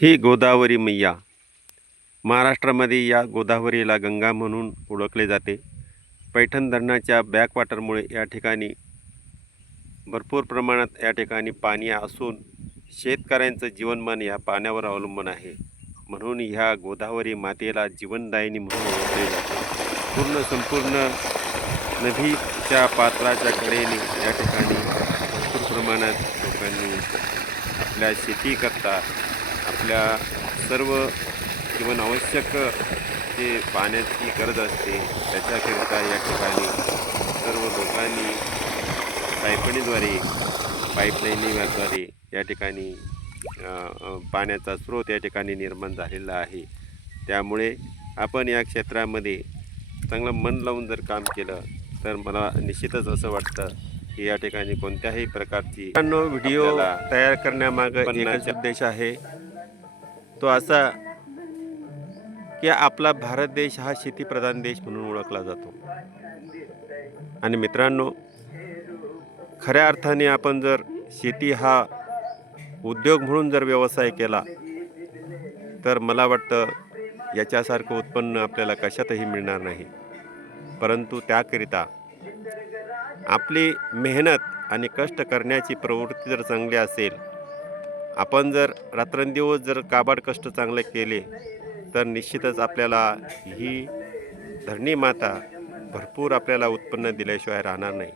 ही गोदावरी मैया महाराष्ट्रामध्ये या गोदावरीला गंगा म्हणून ओळखले जाते. पैठण धरणाच्या बॅकवॉटरमुळे या ठिकाणी भरपूर प्रमाणात या ठिकाणी पाणी असून शेतकऱ्यांचं जीवनमान या पाण्यावर अवलंबून आहे. म्हणून ह्या गोदावरी मातेला जीवनदायिनी म्हणून ओळखले जाते. संपूर्ण नदीच्या पात्राच्या कडेने या ठिकाणी भरपूर प्रमाणात लोकांनी आपल्या शेती करता आपल्या सर्व जीवन आवश्यक जे पाण्याची गरज असते त्याच्याकरिता या ठिकाणी सर्व लोकांनी पाईपलाईनीद्वारे या ठिकाणी पाण्याचा स्रोत या ठिकाणी निर्माण झालेला आहे. त्यामुळे आपण या क्षेत्रामध्ये चांगलं मन लावून जर काम केलं तर मला निश्चितच असं वाटतं की या ठिकाणी कोणत्याही प्रकारची व्हिडिओ तयार करण्यामागे एकच उद्देश आहे, तो असा की आपला भारत देश हा शेतीप्रधान देश म्हणून ओळखला जातो. आणि मित्रांनो, खऱ्या अर्थाने आपण जर शेती हा उद्योग म्हणून जर व्यवसाय केला तर मला वाटतं याच्यासारखं उत्पन्न आपल्याला कशातही मिळणार नाही. परंतु त्याकरिता आपली मेहनत आणि कष्ट करण्याची प्रवृत्ती जर चांगली असेल, आपण जर रात्रंदिवस जर काबाड कष्ट चांगले केले तर निश्चितच आपल्याला ही धरणी माता भरपूर आपल्याला उत्पन्न दिल्याशिवाय राहणार नाही.